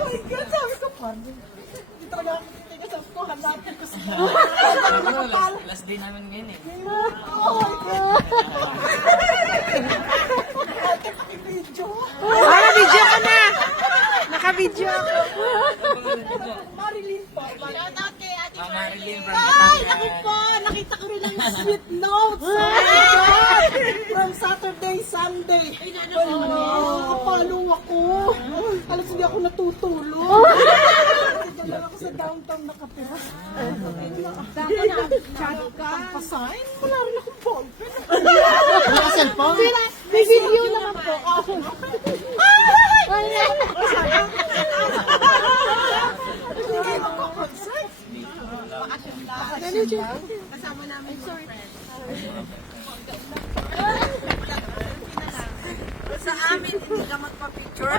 my God, sabi ko, parang hindi talaga ako titigil. Sabi ko, hanapin ko siya. Last day namin ngayon eh. Oh my God. Ate, pakibidyo. Naka-video ka na! Naka-video ako. Marilyn po. Marilyn Ay, ako po! Nakita ko rin ang sweet notes! Oh my God! From Saturday, Sunday. Nakapalo ako. Alas hindi ako natutulog. Dito lang ako sa downtown nakapira. Chat ka? Pasign? Wala rin akong ballpen. Wala ka cellphone? May video naman po. Kasama namin yung friend. Sa amin, hindi ka magpa-picture.